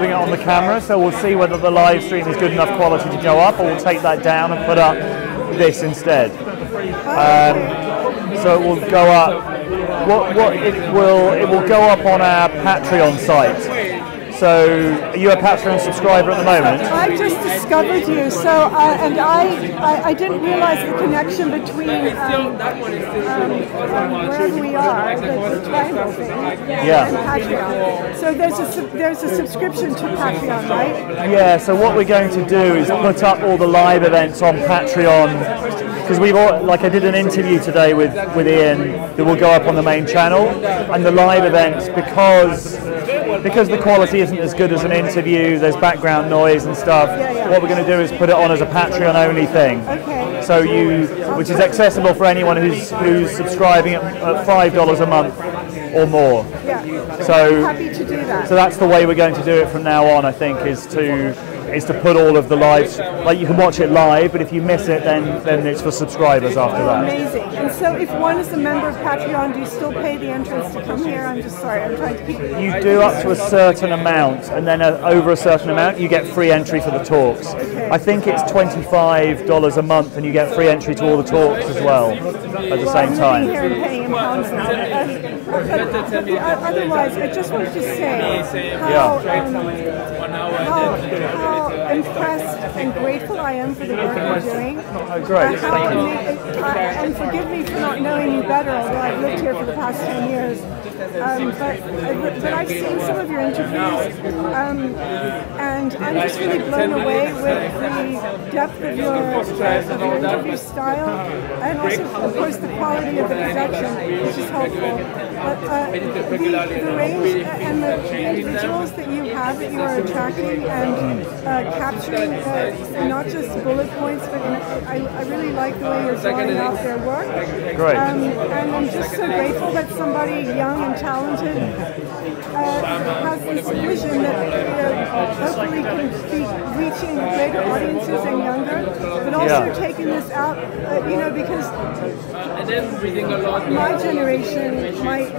putting it on the camera, so we'll see whether the live stream is good enough quality to go up, or we'll take that down and put up this instead. So it will go up. It will go up on our Patreon site. So, are you a Patreon subscriber at the moment? I just discovered you, so and I didn't realize the connection between wherever we are, the triangle thing, and Patreon. So there's a subscription to Patreon, right? Yeah. So what we're going to do is put up all the live events on Patreon, because I did an interview today with Iain that will go up on the main channel, and the live events, because the quality isn't as good as an interview, there's background noise and stuff. What we're going to do is put it on as a Patreon only thing. Okay. So which is accessible for anyone who's subscribing at $5 a month or more. Yeah. So I'm happy to do that. So that's the way we're going to do it from now on, I think, is to put all of the live, like you can watch it live, but if you miss it, then it's for subscribers after that. Amazing. And so if one is a member of Patreon, do you still pay the entrance to come here? I'm just sorry, I'm trying to keep... You do up to a certain amount, and then over a certain amount, you get free entry for the talks. Okay. I think it's $25 a month, and you get free entry to all the talks as well at the same time. I'm here and paying in pounds now. Otherwise, I just wanted to say how impressed and grateful I am for the work you're doing. Oh, great. Thank you. And forgive me for not knowing you better, although I've lived here for the past 10 years. But I've seen some of your interviews, and I'm just really blown away with the depth of your interview style, and also, of course, the quality of the production, which is helpful. But the range and the individuals that you have that you are attracting and capturing, not just bullet points, but I really like the way you're drawing out their work. Great. And I'm just so grateful that somebody young and talented has this vision that hopefully can be reaching greater audiences and younger, but also taking this out, because my generation might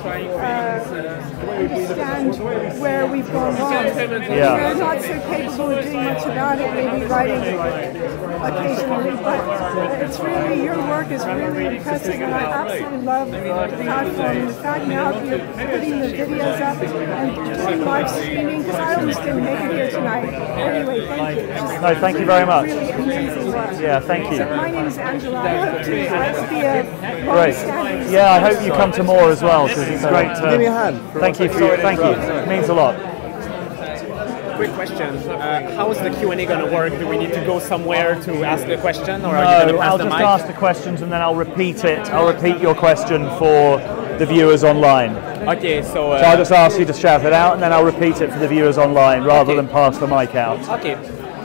understand where we've gone wrong. We're not so capable of doing much about it, maybe writing occasionally, but it's really, your work is really impressive, and I absolutely love the platform. The fact now that you're putting the videos up and doing live streaming, because I almost didn't make it here tonight. Anyway, thank you. No, thank you very much. Really amazing work. Yeah, thank you. So my name is Angela. I hope to be a Great. Yeah, I hope you come to more as well, because it's great to... Give me a hand. Thank you. Thank you. It means a lot. Quick question. How is the Q&A going to work? Do we need to go somewhere to ask the question, or are you going to pass the mic? I'll just ask the questions and then I'll repeat it. I'll repeat your question for the viewers online. Okay, so I'll just ask you to shout it out and then I'll repeat it for the viewers online rather than pass the mic out. Okay.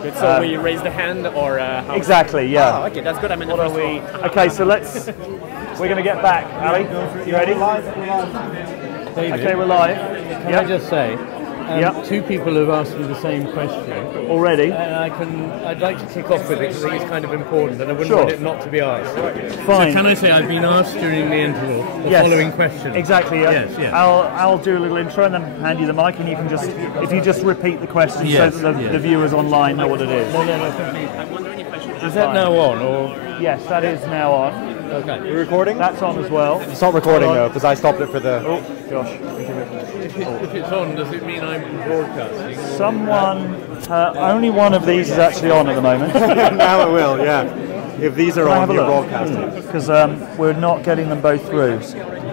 Good. So we raise the hand, or how? Exactly. Yeah. Oh, okay, that's good. I'm in the first row. Okay, so let's. We're going to get back. Ali, you ready? David, okay, we're live. Can I just say? Two people have asked me the same question already, and I'd like to kick off with it because I think it's kind of important, and I wouldn't want it not to be asked. Fine. So can I say I've been asked during the interval the following question? Exactly. Yes. I'll do a little intro and then hand you the mic, and you can if you just repeat the question so that the viewers online know what it is. I'm wondering if I should. Is that now on, or? Yes, that is now on. Okay. We're recording? That's on as well. It's not recording though, because I stopped it for the... Oh, gosh. If it's on, does it mean I'm broadcasting? Only one of these is actually on at the moment. Now it will, yeah. If these are on, you're broadcasting. Because we're not getting them both through.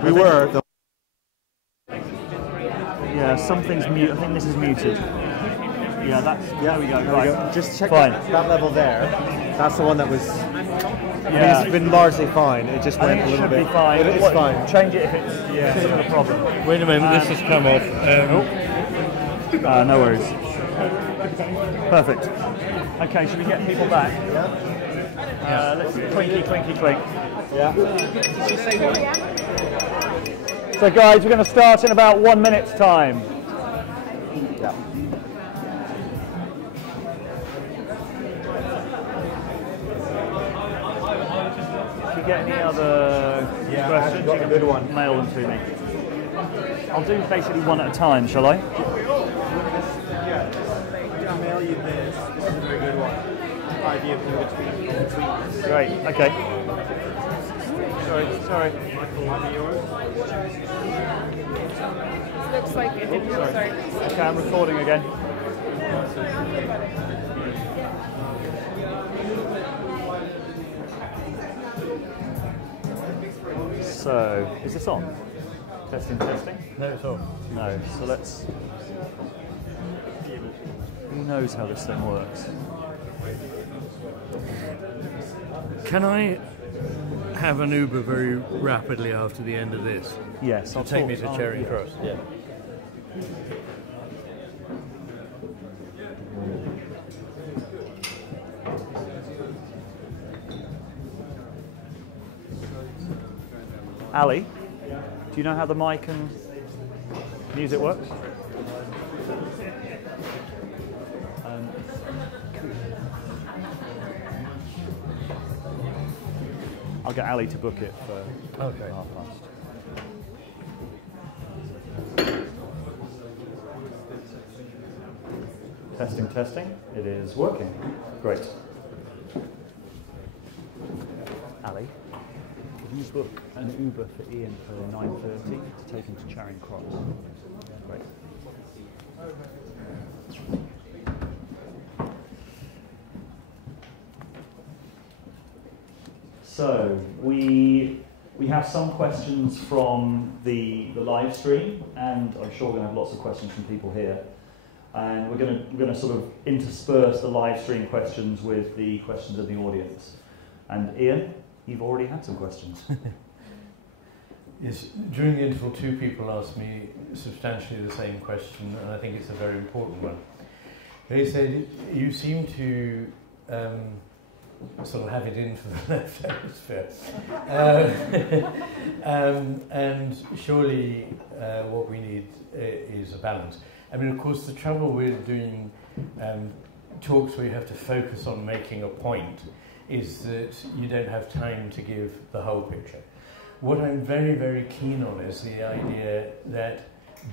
We were. Yeah, something's mute. I think this is muted. Yeah, there we go. Right. Just check that level there. That's the one that was... Yeah. It's been largely fine. It just went a little bit... Be fine. It's fine. Change it if it's a problem. Wait a minute, this has come off. No worries. Perfect. Okay, should we get people back? Yeah. Let's clinky, clinky, clink. Yeah. So guys, we're going to start in about 1 minute's time. Yeah. Get any other questions? Got a good one. Mail them to me. I'll do basically one at a time, shall I? Great, okay. Sorry. Looks like it didn't. Sorry. Okay, I'm recording again. So, is this on? Testing. No, it's on. No, so let's... Who knows how this thing works? Can I have an Uber very rapidly after the end of this? Yes, I'll take me to Charing Cross. Yeah. Ali, do you know how the mic and music works? I'll get Ali to book it for Okay. 1:30. Testing. It is working. Great. Ali, can you book an Uber for Iain for 9:30 to take him to Charing Cross? Great. So we have some questions from the live stream, and I'm sure we're going to have lots of questions from people here. And we're going to sort of intersperse the live stream questions with the questions of the audience. And Iain, you've already had some questions. Yes, during the interval, two people asked me substantially the same question, and I think it's a very important one. They said, you seem to sort of have it in for the left hemisphere. And surely what we need is a balance. I mean, of course, the trouble with doing talks where you have to focus on making a point is that you don't have time to give the whole picture. What I'm very, very keen on is the idea that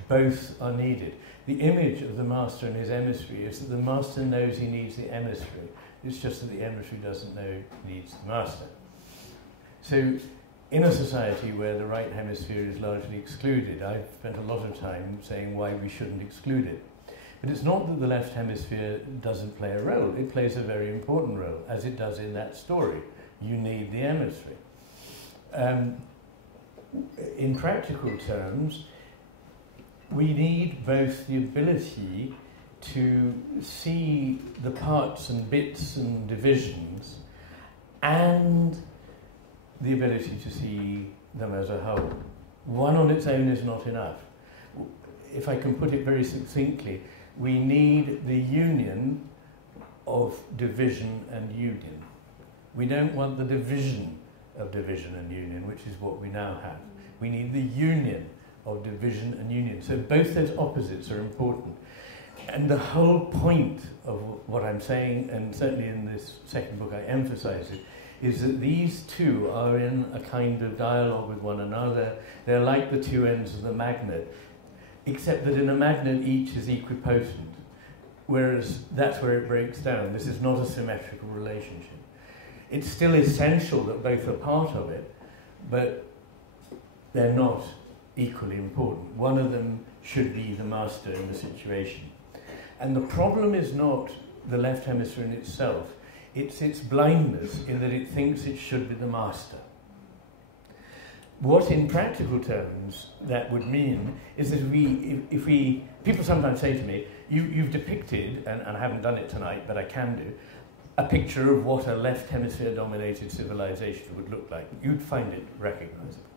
both are needed. The image of the master and his emissary is that the master knows he needs the emissary. It's just that the emissary doesn't know he needs the master. So in a society where the right hemisphere is largely excluded, I've spent a lot of time saying why we shouldn't exclude it. But it's not that the left hemisphere doesn't play a role. It plays a very important role, as it does in that story. You need the emissary. In practical terms, we need both the ability to see the parts and bits and divisions and the ability to see them as a whole. One on its own is not enough. If I can put it very succinctly, we need the union of division and union. We don't want the division of division and union, which is what we now have. We need the union of division and union. So both those opposites are important. And the whole point of what I'm saying, and certainly in this second book I emphasize it, is that these two are in a kind of dialogue with one another. They're like the two ends of the magnet, except that in a magnet each is equipotent, whereas that's where it breaks down. This is not a symmetrical relationship. It's still essential that both are part of it, but they're not equally important. One of them should be the master in the situation. And the problem is not the left hemisphere in itself, it's its blindness in that it thinks it should be the master. What in practical terms that would mean is that if we people sometimes say to me, you've depicted, and I haven't done it tonight, but I can do, a picture of what a left hemisphere dominated civilization would look like. You'd find it recognizable.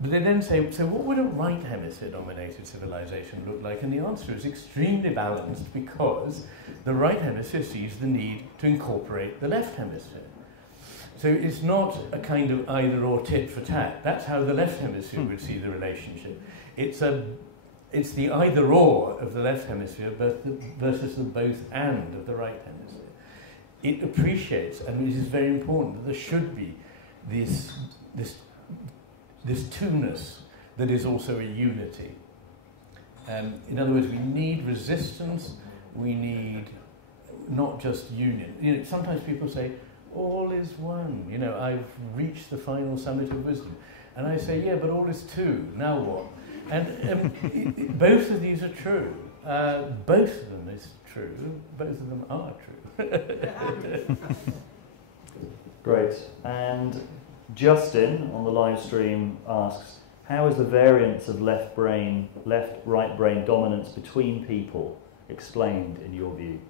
But they then say, so what would a right hemisphere dominated civilization look like? And the answer is extremely balanced, because the right hemisphere sees the need to incorporate the left hemisphere. So it's not a kind of either or tit for tat. That's how the left hemisphere would see the relationship. It's the either or of the left hemisphere versus the both and of the right hemisphere. It appreciates, and it is very important, that there should be this two-ness that is also a unity. In other words, we need resistance, we need not just union. You know, sometimes people say, all is one. You know, I've reached the final summit of wisdom. And I say, yeah, but all is two. Now what? And both of these are true. Both of them is true. Both of them are true. Great. And Justin on the live stream asks, how is the variance of left-right brain dominance between people explained in your view?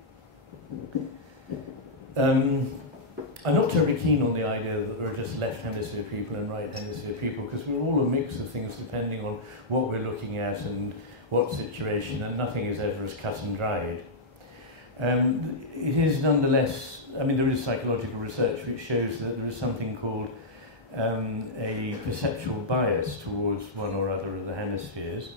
I'm not terribly keen on the idea that there are just left hemisphere people and right hemisphere people, because we're all a mix of things depending on what we're looking at and what situation, and nothing is ever as cut and dried. It is nonetheless, I mean, there is psychological research which shows that there is something called a perceptual bias towards one or other of the hemispheres,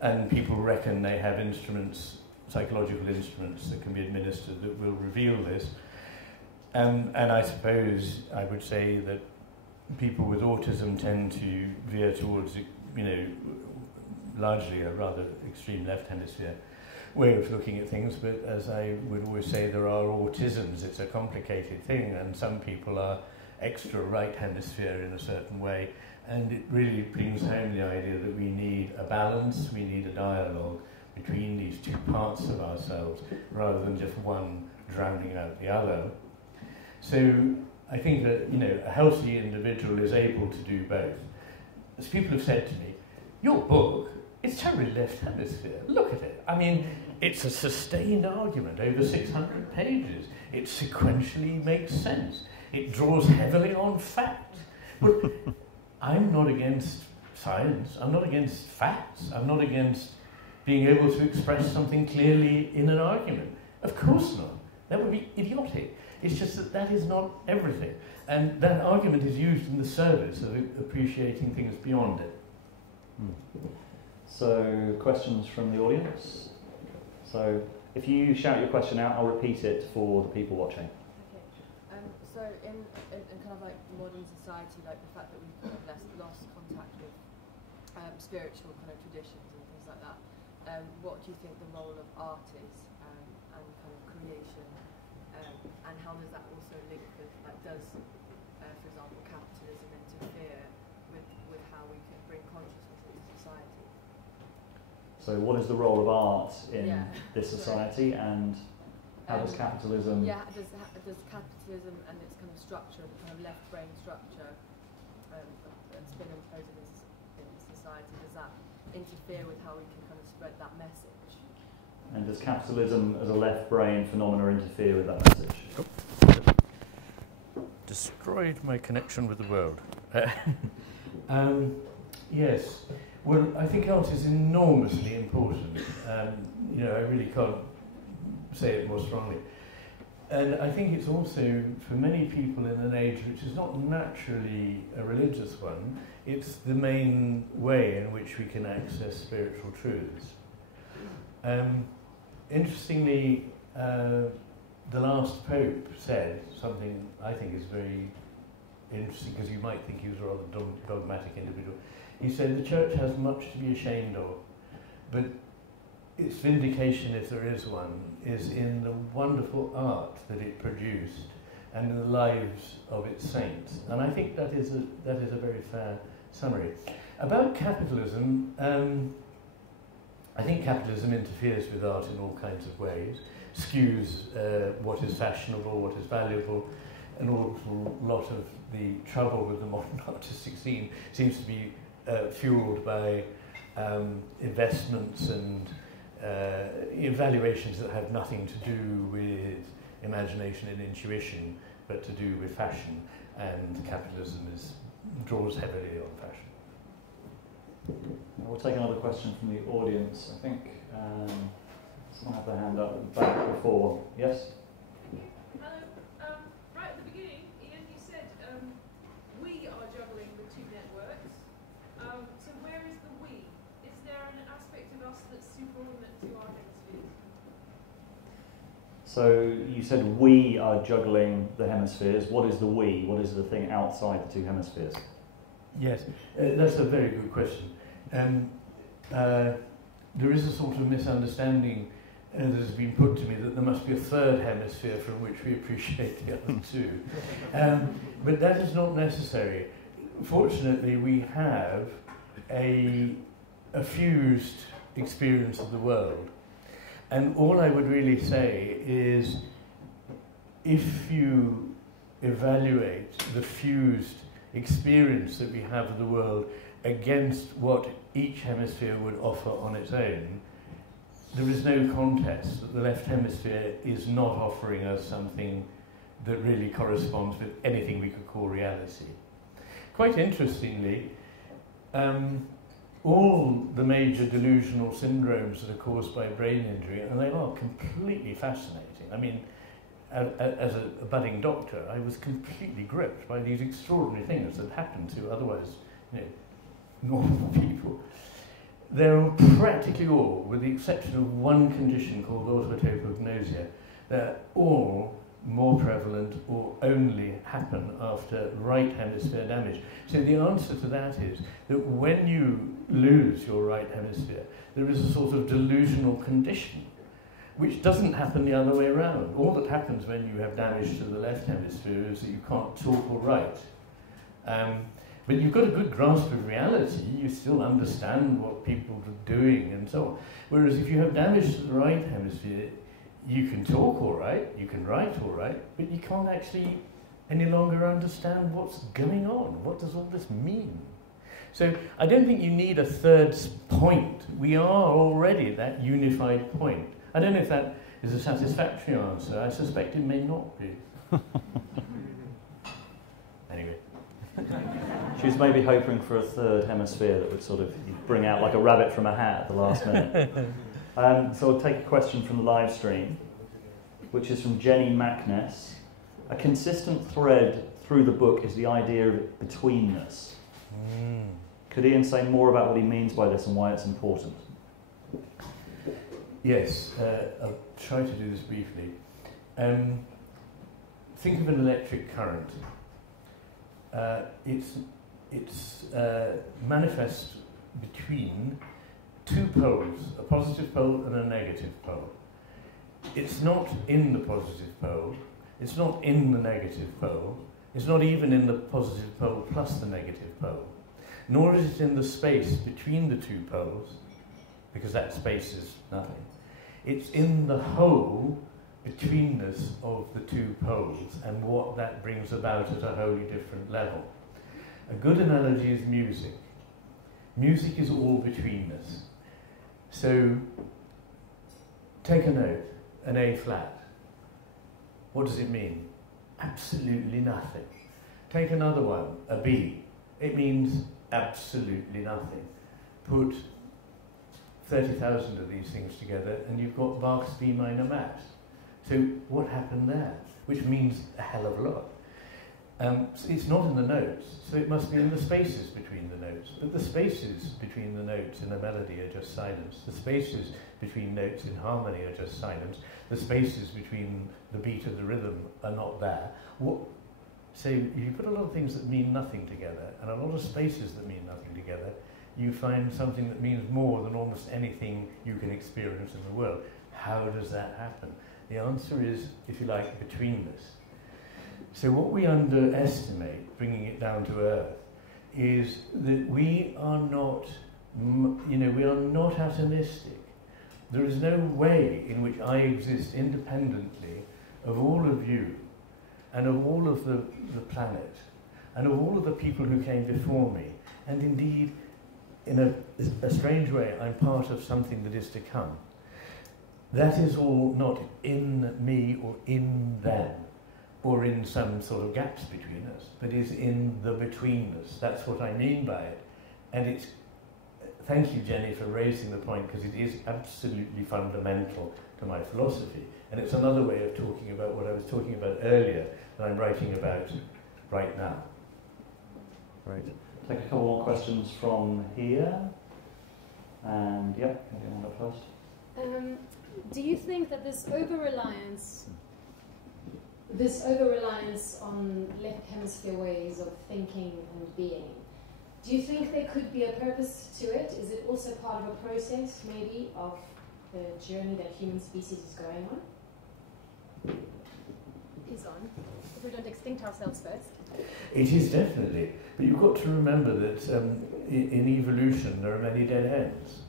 and people reckon they have instruments, psychological instruments that can be administered that will reveal this. And I suppose I would say that people with autism tend to veer towards, you know, largely a rather extreme left hemisphere way of looking at things, but as I would always say, there are autisms. It's a complicated thing, and some people are extra right hemisphere in a certain way, and it really brings home the idea that we need a balance, we need a dialogue between these two parts of ourselves, rather than just one drowning out the other. So I think that, you know, a healthy individual is able to do both. As people have said to me, your book, it's totally left hemisphere. Look at it. I mean, it's a sustained argument over 600 pages. It sequentially makes sense. It draws heavily on fact. But I'm not against science. I'm not against facts. I'm not against being able to express something clearly in an argument. Of course not. That would be idiotic. It's just that that is not everything. And that argument is used in the service of appreciating things beyond it. So, questions from the audience? So, if you shout your question out, I'll repeat it for the people watching. Okay. So, in kind of like modern society, like the fact that we've kind of lost contact with spiritual kind of traditions and things like that, what do you think the role of art is and kind of creation? And how does that also link with, like, does, for example, capitalism interfere with how we can bring consciousness into society? So what is the role of art in this society, and how does capitalism... Yeah, does capitalism and its kind of structure, the kind of left brain structure that's been imposed in society, does that interfere with how we can kind of spread that message? And does capitalism as a left brain phenomena interfere with that message? Destroyed my connection with the world. Yes. Well, I think art is enormously important. You know, I really can't say it more strongly. And I think it's also, for many people in an age which is not naturally a religious one, it's the main way in which we can access spiritual truths. Interestingly, the last Pope said something I think is very interesting, because you might think he was a rather dogmatic individual. He said the Church has much to be ashamed of, but its vindication, if there is one, is in the wonderful art that it produced and in the lives of its saints. And I think that is a very fair summary. About capitalism, I think capitalism interferes with art in all kinds of ways, skews what is fashionable, what is valuable. An awful lot of the trouble with the modern artistic scene seems to be fueled by investments and evaluations that have nothing to do with imagination and intuition, but to do with fashion, and capitalism draws heavily on fashion. We'll take another question from the audience. I think someone had their hand up back before. Yes? Hello. Right at the beginning, Iain, you said we are juggling the two networks. So where is the we? Is there an aspect of us that's superordinate to our hemispheres? So you said we are juggling the hemispheres. What is the we? What is the thing outside the two hemispheres? Yes, that's a very good question. There is a sort of misunderstanding that has been put to me that there must be a third hemisphere from which we appreciate the other two. But that is not necessary. Fortunately, we have a fused experience of the world. And all I would really say is, if you evaluate the fused experience that we have of the world against what each hemisphere would offer on its own, there is no contest that the left hemisphere is not offering us something that really corresponds with anything we could call reality. Quite interestingly, all the major delusional syndromes that are caused by brain injury, and they are completely fascinating. I mean, as a budding doctor, I was completely gripped by these extraordinary things that happen to otherwise, normal people. They're practically all, with the exception of one condition called autotopognosia, they're all more prevalent or only happen after right hemisphere damage. So the answer to that is that when you lose your right hemisphere, there is a sort of delusional condition, which doesn't happen the other way around. All that happens when you have damage to the left hemisphere is that you can't talk or write. But you've got a good grasp of reality, you still understand what people are doing and so on. Whereas if you have damage to the right hemisphere, you can talk all right, you can write all right, but you can't actually any longer understand what's going on. What does all this mean? So I don't think you need a third point. We are already that unified point. I don't know if that is a satisfactory answer. I suspect it may not be. Anyway. She was maybe hoping for a third hemisphere that would sort of bring out like a rabbit from a hat at the last minute. So I'll take a question from the live stream, which is from Jenny Mackness. A consistent thread through the book is the idea of betweenness. Could Iain say more about what he means by this and why it's important? Yes, I'll try to do this briefly. Think of an electric current. It's manifest between two poles, a positive pole and a negative pole. It's not in the positive pole, it's not in the negative pole, it's not even in the positive pole plus the negative pole, nor is it in the space between the two poles, because that space is nothing. It's in the whole betweenness of the two poles and what that brings about at a wholly different level. A good analogy is music. Music is all betweenness. So, take a note, an A flat. What does it mean? Absolutely nothing. Take another one, a B. It means absolutely nothing. Put 30,000 of these things together and you've got Bach's B minor mass. So what happened there? Which means a hell of a lot. It's not in the notes, so it must be in the spaces between the notes. But the spaces between the notes in a melody are just silence. The spaces between notes in harmony are just silence. The spaces between the beat of the rhythm are not there. So if you put a lot of things that mean nothing together and a lot of spaces that mean nothing together, you find something that means more than almost anything you can experience in the world. How does that happen? The answer is, if you like, betweenness. So what we underestimate, bringing it down to earth, is that we are not, we are not atomistic. There is no way in which I exist independently of all of you, and of all of the planet, and of all of the people who came before me, and indeed, in a strange way, I'm part of something that is to come. That is all not in me or in them, or in some sort of gaps between us, but is in the betweenness. That's what I mean by it. And it's, thank you, Jenny, for raising the point, because it is absolutely fundamental to my philosophy. And it's another way of talking about what I was talking about earlier that I'm writing about right now. Great. Take a couple more questions from here. And yeah, anyone up first? Do you think that this over-reliance on left hemisphere ways of thinking and being, do you think there could be a purpose to it? Is it also part of a process, maybe, of the journey that human species is going on? Is on. If we don't extinct ourselves first. It is definitely. But you've got to remember that in evolution there are many dead ends.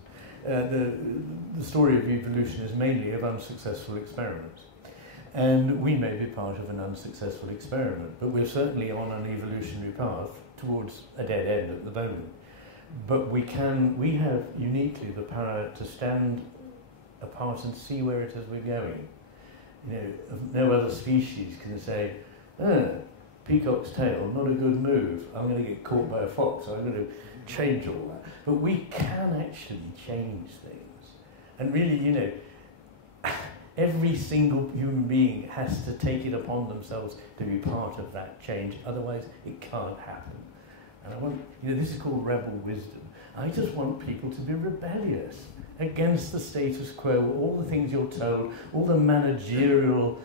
The story of evolution is mainly of unsuccessful experiments. And we may be part of an unsuccessful experiment, but we're certainly on an evolutionary path towards a dead end at the moment. But we have uniquely the power to stand apart and see where it is we're going. You know, no other species can say, peacock's tail, not a good move, I'm going to get caught by a fox, I'm going to change all that. But we can actually change things. And really, you know, every single human being has to take it upon themselves to be part of that change, otherwise it can't happen. And I want, you know, this is called rebel wisdom. I just want people to be rebellious against the status quo, all the things you're told, all the managerial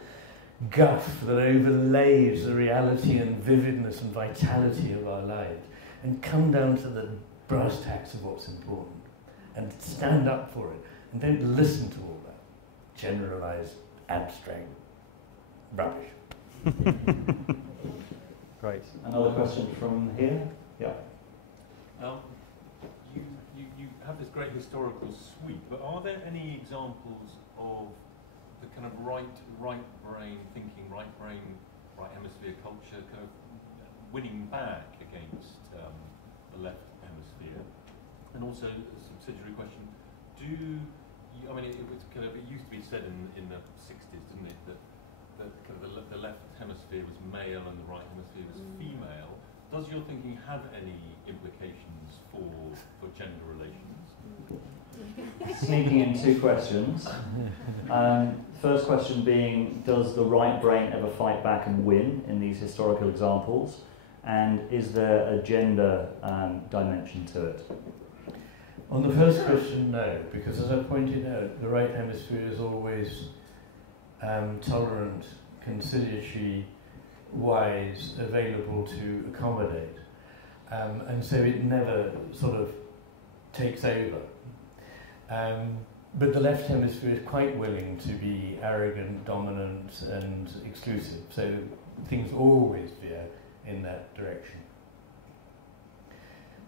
guff that overlays the reality and vividness and vitality of our lives, and come down to the brass tacks of what's important, and stand up for it, and don't listen to all that generalised, abstract rubbish. Great. Another question from here? Yeah. You have this great historical sweep, but are there any examples of the kind of right brain thinking, right hemisphere culture kind of winning back against the left hemisphere? And also a subsidiary question, I mean, it used to be said in the 60s, didn't it, that kind of the left hemisphere was male and the right hemisphere was female. Does your thinking have any implications for gender relations? Sneaking in two questions. First question being, does the right brain ever fight back and win in these historical examples? And is there a gender dimension to it? On the first question, no, because as I pointed out, the right hemisphere is always tolerant, conciliatory, wise, available to accommodate. And so it never sort of takes over. But the left hemisphere is quite willing to be arrogant, dominant and exclusive. So things always veer in that direction.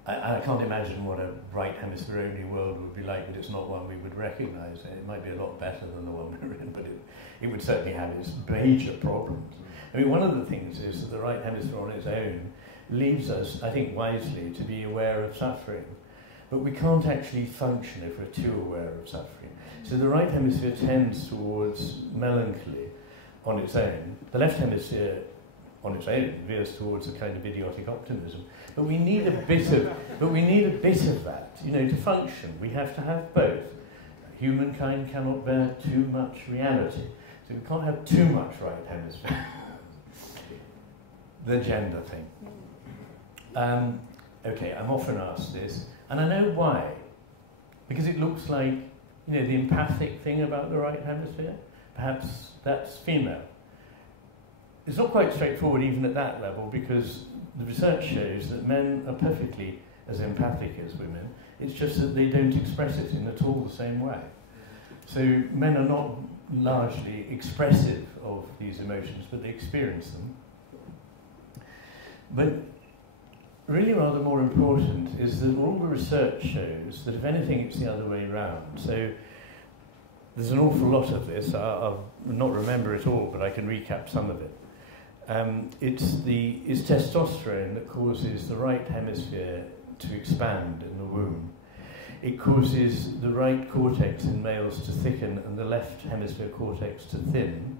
I can't imagine what a right hemisphere only world would be like, but it's not one we would recognise. It might be a lot better than the one we're in, but it would certainly have its major problems. I mean, one of the things is that the right hemisphere on its own leaves us, I think wisely, to be aware of suffering. But we can't actually function if we're too aware of suffering. So the right hemisphere tends towards melancholy on its own. The left hemisphere on its own veers towards a kind of idiotic optimism. But we need a bit of that, you know, to function. We have to have both. Humankind cannot bear too much reality. So we can't have too much right hemisphere. The gender thing. Okay, I'm often asked this, and I know why. Because it looks like, you know, the empathic thing about the right hemisphere, perhaps that's female. It's not quite straightforward even at that level, because the research shows that men are perfectly as empathic as women. It's just that they don't express it in at all the same way. So men are not largely expressive of these emotions, but they experience them. But really rather more important is that all the research shows that if anything it's the other way around. So there's an awful lot of this. I'll not remember it all, but I can recap some of it. It's testosterone that causes the right hemisphere to expand in the womb. It causes the right cortex in males to thicken and the left hemisphere cortex to thin.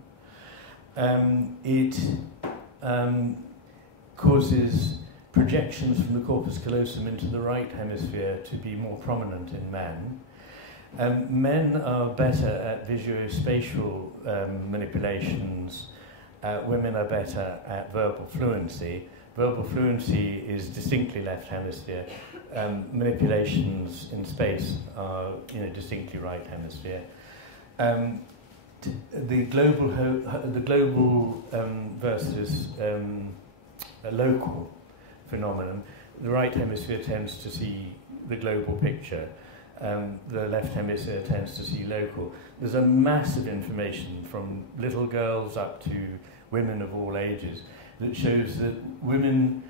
It causes projections from the corpus callosum into the right hemisphere to be more prominent in men. Men are better at visuospatial manipulations. Women are better at verbal fluency. Verbal fluency is distinctly left hemisphere. Manipulations in space are, you know, distinctly right hemisphere. The global versus a local phenomenon. The right hemisphere tends to see the global picture, the left hemisphere tends to see local. There's a massive information from little girls up to women of all ages that shows that women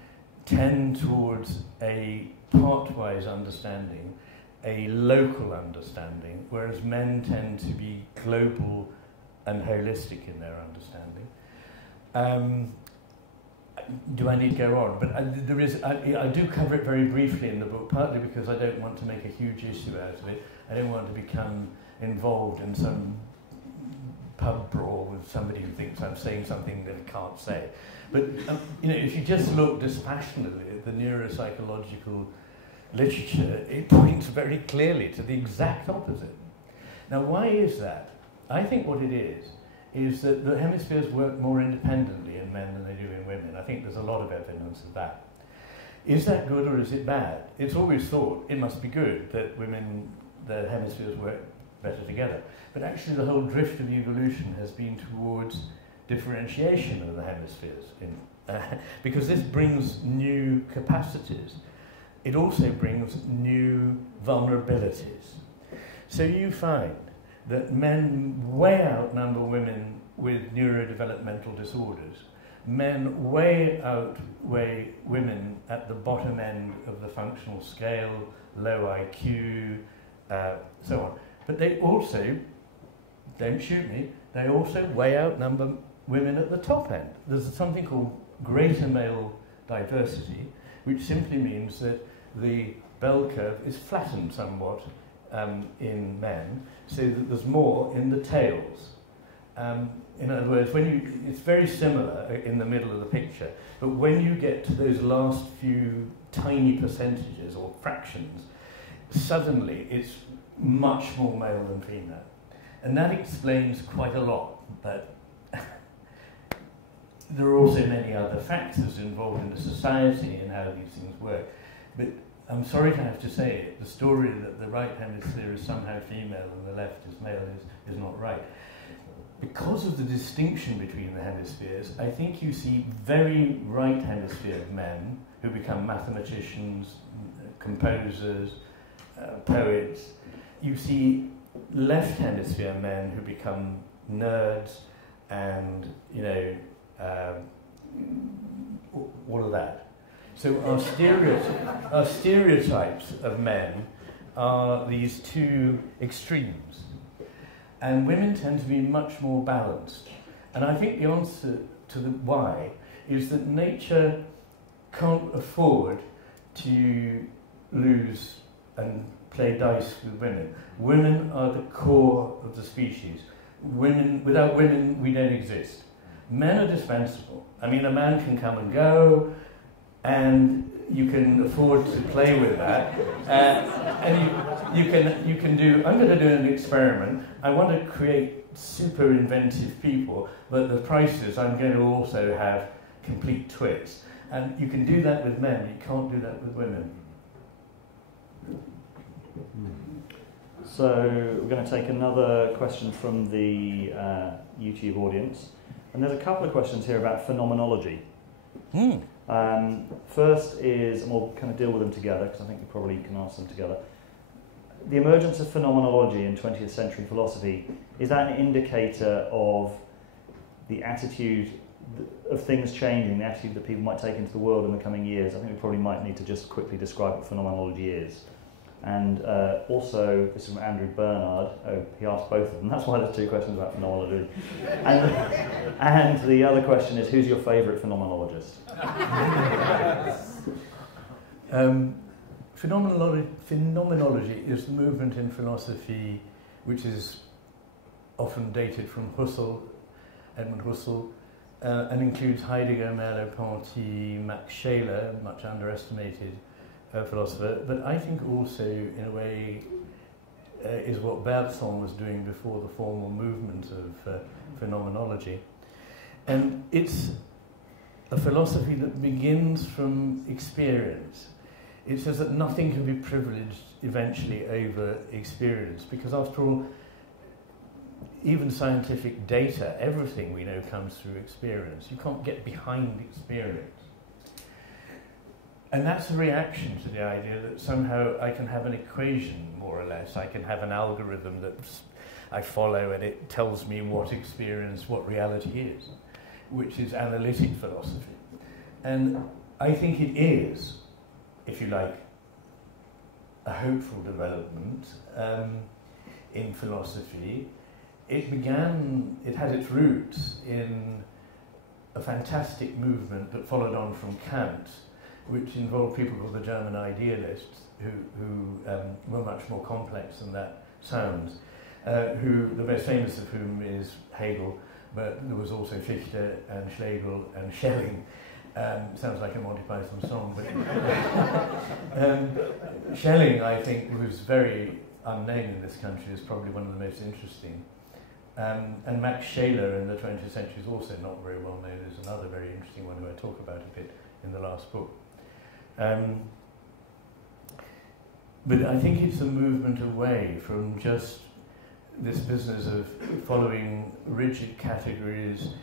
tend towards a part-wise understanding, a local understanding, whereas men tend to be global and holistic in their understanding. Do I need to go on? But I do cover it very briefly in the book, partly because I don't want to make a huge issue out of it. I don't want to become involved in some pub brawl with somebody who thinks I'm saying something that I can't say. But if you just look dispassionately at the neuropsychological literature, it points very clearly to the exact opposite. Now, why is that? I think what it is that the hemispheres work more independently in men than they do in women. I think there's a lot of evidence of that. Is that good or is it bad? It's always thought it must be good that the hemispheres work better together. But actually the whole drift of evolution has been towards differentiation of the hemispheres, because this brings new capacities. It also brings new vulnerabilities. So you find that men way outnumber women with neurodevelopmental disorders. Men way outweigh women at the bottom end of the functional scale, low IQ, so on. But they also, don't shoot me, they also way outnumber women at the top end. There's something called greater male diversity, which simply means that the bell curve is flattened somewhat in men, so that there's more in the tails. In other words, it's very similar in the middle of the picture, but when you get to those last few tiny percentages or fractions, suddenly it's much more male than female. And that explains quite a lot, but there are also many other factors involved in the society and how these things work. But I'm sorry to have to say it, the story that the right hemisphere is somehow female and the left is male is not right. Because of the distinction between the hemispheres, I think you see very right hemisphere men who become mathematicians, composers, poets. You see left hemisphere men who become nerds and, all of that. So our stereotypes of men are these two extremes. And women tend to be much more balanced. And I think the answer to the why is that nature can't afford to lose and play dice with women. Women are the core of the species. Without women, we don't exist. Men are dispensable. I mean, a man can come and go, and you can afford to play with that. And you can do, I'm going to do an experiment. I want to create super inventive people, but the price is I'm going to also have complete twits. And you can do that with men, you can't do that with women. So we're going to take another question from the YouTube audience. And there's a couple of questions here about phenomenology. First is, and we'll kind of deal with them together, because I think we probably can answer them together. The emergence of phenomenology in 20th century philosophy, is that an indicator of the attitude of things changing, the attitude that people might take into the world in the coming years? I think we probably might need to just quickly describe what phenomenology is. And also, this is from Andrew Bernard. Oh, he asked both of them. That's why there's two questions about phenomenology. And the other question is, who's your favourite phenomenologist? Phenomenology is the movement in philosophy which is often dated from Edmund Husserl, and includes Heidegger, Merleau-Ponty, Max Scheler, much underestimated philosopher, but I think also, in a way, is what Bergson was doing before the formal movement of phenomenology. And it's a philosophy that begins from experience. It says that nothing can be privileged eventually over experience, because after all, even scientific data, everything we know comes through experience. You can't get behind experience. And that's a reaction to the idea that somehow I can have an equation, more or less. I can have an algorithm that I follow and it tells me what experience, what reality is, which is analytic philosophy. And I think it is, if you like, a hopeful development in philosophy. It had its roots in a fantastic movement that followed on from Kant, which involved people called the German idealists, who were much more complex than that sounds, who the most famous of whom is Hegel, but there was also Fichte and Schlegel and Schelling. Sounds like a Monty Python song, but Schelling, I think, was very unknown in this country, is probably one of the most interesting. And Max Scheler in the 20th century is also not very well known, is another very interesting one who I talk about a bit in the last book. But I think it's a movement away from just this business of following rigid categories,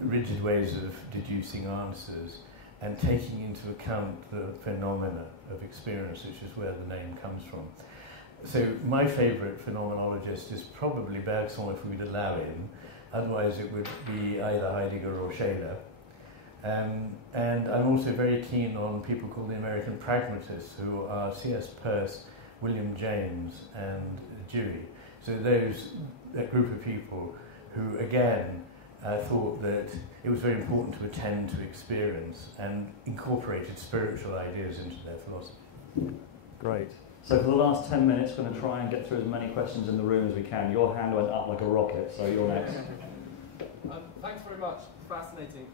rigid ways of deducing answers, and taking into account the phenomena of experience, which is where the name comes from. So my favourite phenomenologist is probably Bergson, if we'd allow him. Otherwise it would be either Heidegger or Scheler. And I'm also very keen on people called the American pragmatists, who are C.S. Peirce, William James, and Dewey. So that group of people who, again, thought that it was very important to attend to experience and incorporated spiritual ideas into their philosophy. Great. So for the last 10 minutes, we're going to try and get through as many questions in the room as we can. Your hand went up like a rocket, so you're next. Thanks very much. Fascinating.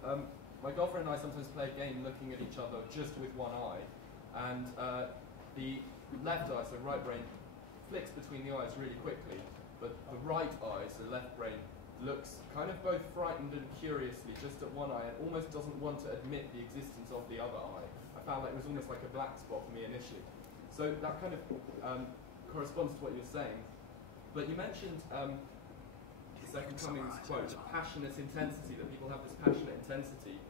My girlfriend and I sometimes play a game looking at each other just with one eye, and the left eye, so right brain, flicks between the eyes really quickly, but the right eye, so left brain, looks kind of both frightened and curiously just at one eye and almost doesn't want to admit the existence of the other eye. I found that it was almost like a black spot for me initially. So that kind of corresponds to what you're saying. But you mentioned the Second Coming's quote, passionate intensity, that people have this passionate intensity.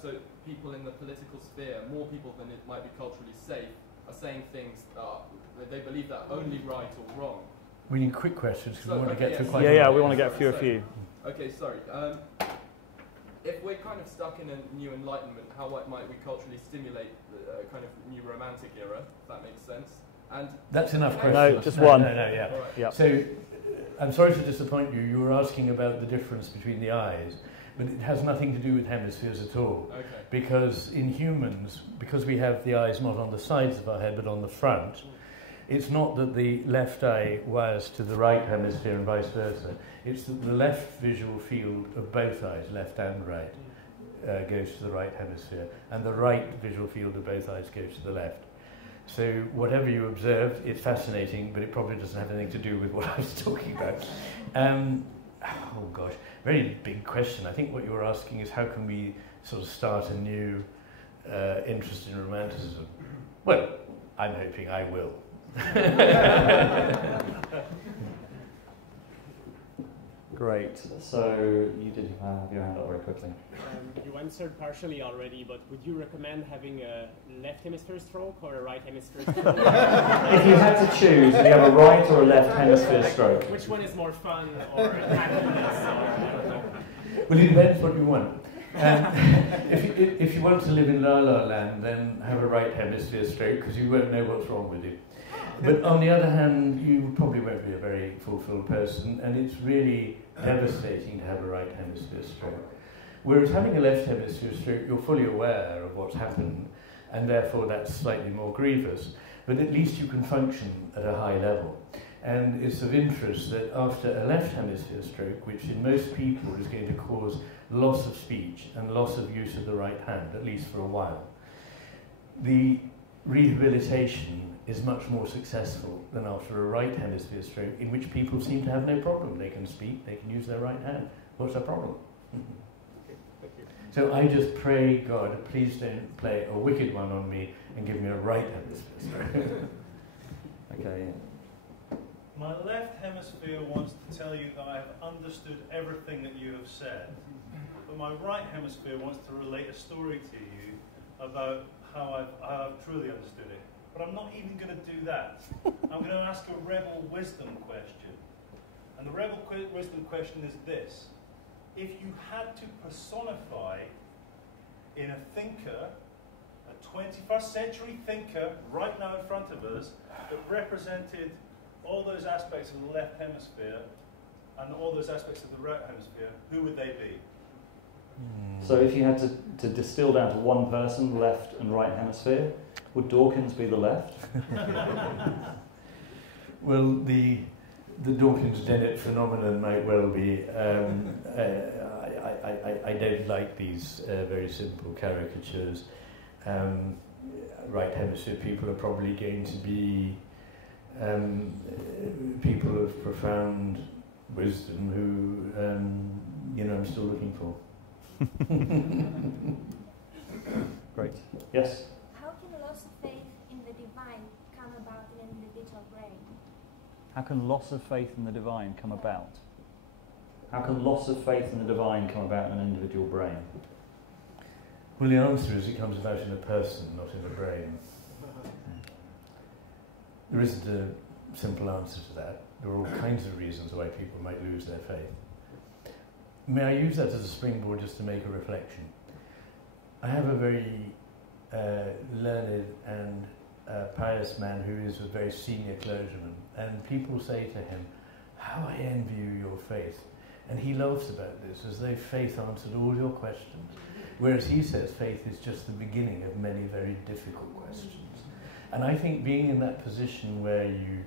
So people in the political sphere, more people than it might be culturally safe, are saying things that they believe that only right or wrong. We need quick questions because we want to get through quite a lot. Yeah, we want to get through a few. Okay, sorry. If we're kind of stuck in a new enlightenment, how might we culturally stimulate the kind of new romantic era, if that makes sense? And that's enough questions. No, just one. No, yeah. Right. Yep. So, I'm sorry to disappoint you. You were asking about the difference between the eyes, but it has nothing to do with hemispheres at all. Okay. Because in humans, because we have the eyes not on the sides of our head but on the front, it's not that the left eye wires to the right hemisphere and vice versa. It's that the left visual field of both eyes, left and right, goes to the right hemisphere, and the right visual field of both eyes goes to the left. So whatever you observed, it's fascinating, but it probably doesn't have anything to do with what I was talking about. Oh gosh, very big question. I think what you were asking is how can we sort of start a new interest in romanticism? Well, I'm hoping I will. Great. So you did have your hand up very quickly. You answered partially already, but would you recommend having a left hemisphere stroke or a right hemisphere stroke? If you had to choose, do you have a right or a left hemisphere stroke? Which one is more fun or happiness? Well, it depends what you want. If you want to live in La La Land, then have a right hemisphere stroke because you won't know what's wrong with you. But on the other hand, you probably won't be a very fulfilled person, and it's really devastating to have a right hemisphere stroke. Whereas having a left hemisphere stroke, you're fully aware of what's happened, and therefore that's slightly more grievous, but at least you can function at a high level. And it's of interest that after a left hemisphere stroke, which in most people is going to cause loss of speech and loss of use of the right hand, at least for a while, the rehabilitation is much more successful than after a right hemisphere stroke, in which people seem to have no problem. They can speak, they can use their right hand. What's the problem? So I just pray, God, please don't play a wicked one on me and give me a right hemisphere stroke. Okay. My left hemisphere wants to tell you that I have understood everything that you have said, but my right hemisphere wants to relate a story to you about how I've truly understood it. But I'm not even going to do that. I'm going to ask a rebel wisdom question. And the rebel wisdom question is this. If you had to personify in a thinker, a 21st century thinker right now in front of us, that represented all those aspects of the left hemisphere and all those aspects of the right hemisphere, who would they be? So if you had to distill down to one person, left and right hemisphere, would Dawkins be the left? Well, the Dawkins-Dennett phenomenon might well be. I don't like these very simple caricatures. Right hemisphere people are probably going to be people of profound wisdom who, I'm still looking for. Great. Yes? How can loss of faith in the divine come about in an individual brain? How can loss of faith in the divine come about? How can loss of faith in the divine come about in an individual brain? Well, the answer is it comes about in a person, not in a brain. There isn't a simple answer to that. There are all kinds of reasons why people might lose their faith. May I use that as a springboard just to make a reflection? I have a very learned and pious man who is a very senior clergyman, and people say to him, "How I envy you your faith." And he laughs about this as though faith answered all your questions, whereas he says faith is just the beginning of many very difficult questions. And I think being in that position where you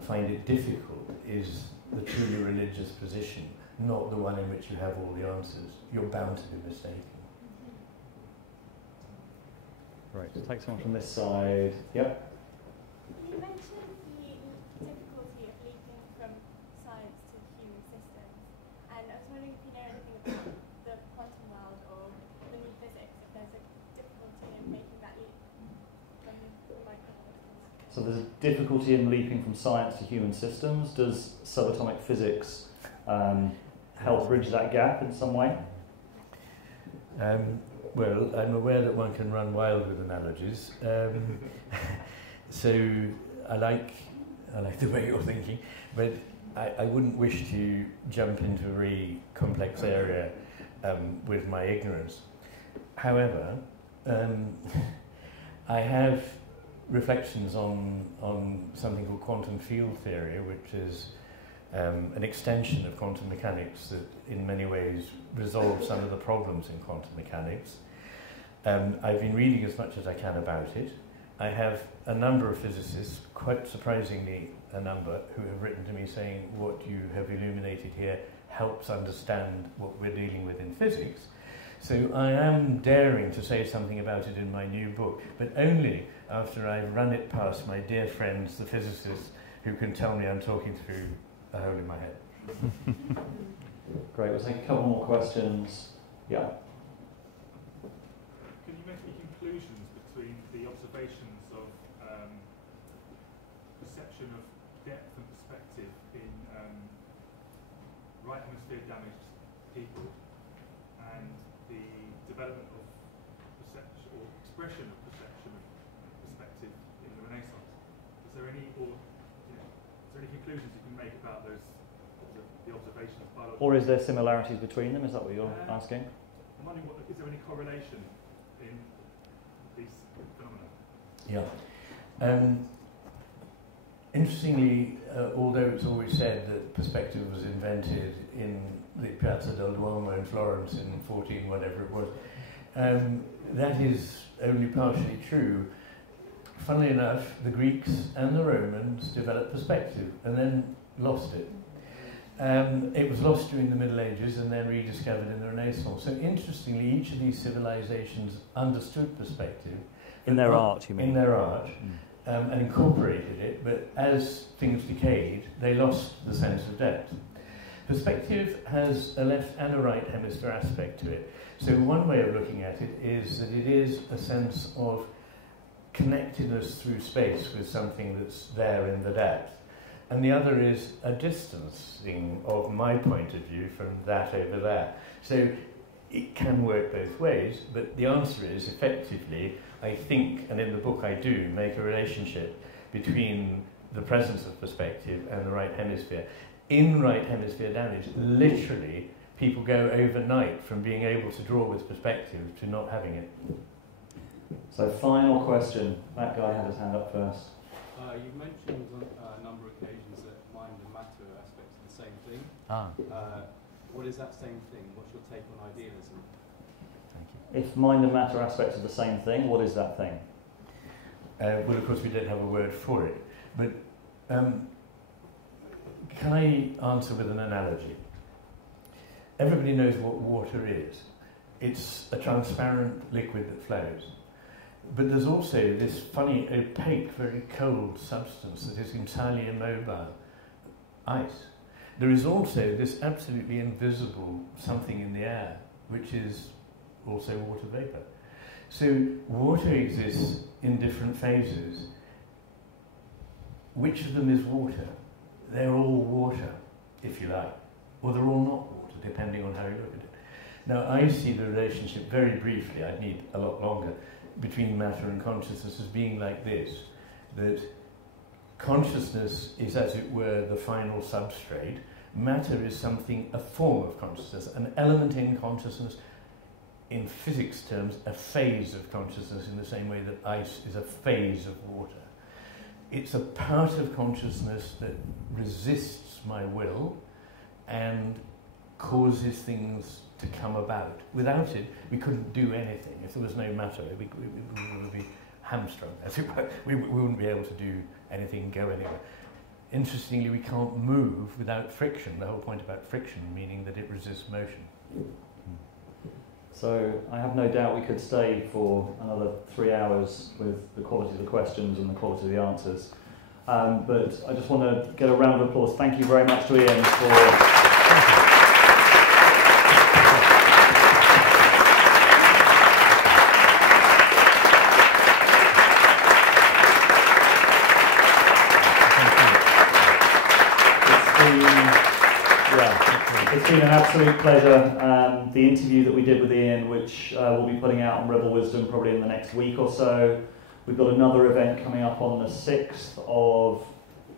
find it difficult is the truly religious position, not the one in which you have all the answers. You're bound to be mistaken. Right, so take someone from this side. Yep. You mentioned the difficulty of leaping from science to human systems, and I was wondering if you know anything about the quantum world or the new physics, if there's a difficulty in making that leap from the microcosmos. So there's a difficulty in leaping from science to human systems. Does subatomic physics help bridge that gap in some way? Well, I'm aware that one can run wild with analogies. So I like the way you're thinking, but I wouldn't wish to jump into a very complex area with my ignorance. However, I have reflections on something called quantum field theory, which is an extension of quantum mechanics that in many ways resolves some of the problems in quantum mechanics. I've been reading as much as I can about it. I have a number of physicists, quite surprisingly a number, who have written to me saying what you have illuminated here helps understand what we're dealing with in physics. So I am daring to say something about it in my new book, but only after I've run it past my dear friends, the physicists, who can tell me I'm talking through a hole in my head. Great, we'll take a couple more questions. Yeah. Can you make any conclusions between the observations of perception of depth and perspective in right hemisphere damaged people and the development of perception or expression of perception of perspective in the Renaissance? Is there any conclusions you can make about those the observations of biology? Or is there similarities between them? Is that what you're asking? I'm wondering, is there any correlation in these phenomena? Yeah. Interestingly, although it's always said that perspective was invented in the Piazza del Duomo in Florence in 14 whatever it was, that is only partially true. Funnily enough, the Greeks and the Romans developed perspective and then lost it. It was lost during the Middle Ages and then rediscovered in the Renaissance. So interestingly, each of these civilizations understood perspective. In their art, you mean? In their art, and incorporated it, but as things decayed, they lost the sense of depth. Perspective has a left and a right hemisphere aspect to it. So one way of looking at it is that it is a sense of connectedness through space with something that's there in the depth. And the other is a distancing of my point of view from that over there. So it can work both ways, but the answer is, effectively, I think, and in the book I do, make a relationship between the presence of perspective and the right hemisphere. In right hemisphere damage, literally, people go overnight from being able to draw with perspective to not having it. So final question. That guy had his hand up first. You've mentioned on a number of occasions that mind and matter aspects are the same thing. What is that same thing? What's your take on idealism? Thank you. If mind and matter aspects are the same thing, what is that thing? Well, of course, we don't have a word for it. But can I answer with an analogy? Everybody knows what water is. It's a transparent liquid that flows. But there's also this funny, opaque, very cold substance that is entirely immobile, ice. There is also this absolutely invisible something in the air, which is also water vapour. So water exists in different phases. Which of them is water? They're all water, if you like, or they're all not water, depending on how you look at it. Now, I see the relationship very briefly, I'd need a lot longer, between matter and consciousness as being like this, that consciousness is, as it were, the final substrate. Matter is something, a form of consciousness, an element in consciousness, in physics terms, a phase of consciousness, in the same way that ice is a phase of water. It's a part of consciousness that resists my will and causes things to come about. Without it, we couldn't do anything. If there was no matter, we would be hamstrung, as it were. We wouldn't be able to do anything, go anywhere. Interestingly, we can't move without friction. The whole point about friction, meaning that it resists motion. So I have no doubt we could stay for another 3 hours with the quality of the questions and the quality of the answers. But I just want to get a round of applause. Thank you very much to Iain for... It's been an absolute pleasure. The interview that we did with Iain, which we'll be putting out on Rebel Wisdom probably in the next week or so. We've got another event coming up on the 6th of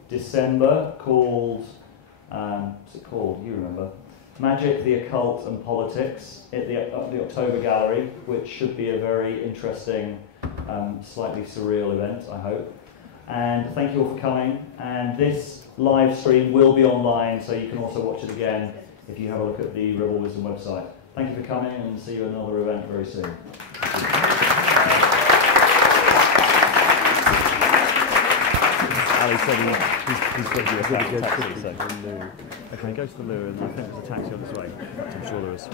December called, what's it called? You remember? Magic, the Occult and Politics at the October Gallery, which should be a very interesting, slightly surreal event, I hope. And thank you all for coming. And this live stream will be online, so you can also watch it again if you have a look at the Rebel Wisdom website. Thank you for coming, and see you at another event very soon. Ali said he's going to be a taxi, so okay, go to the loo, and I think there's a taxi on its way. I'm sure there is.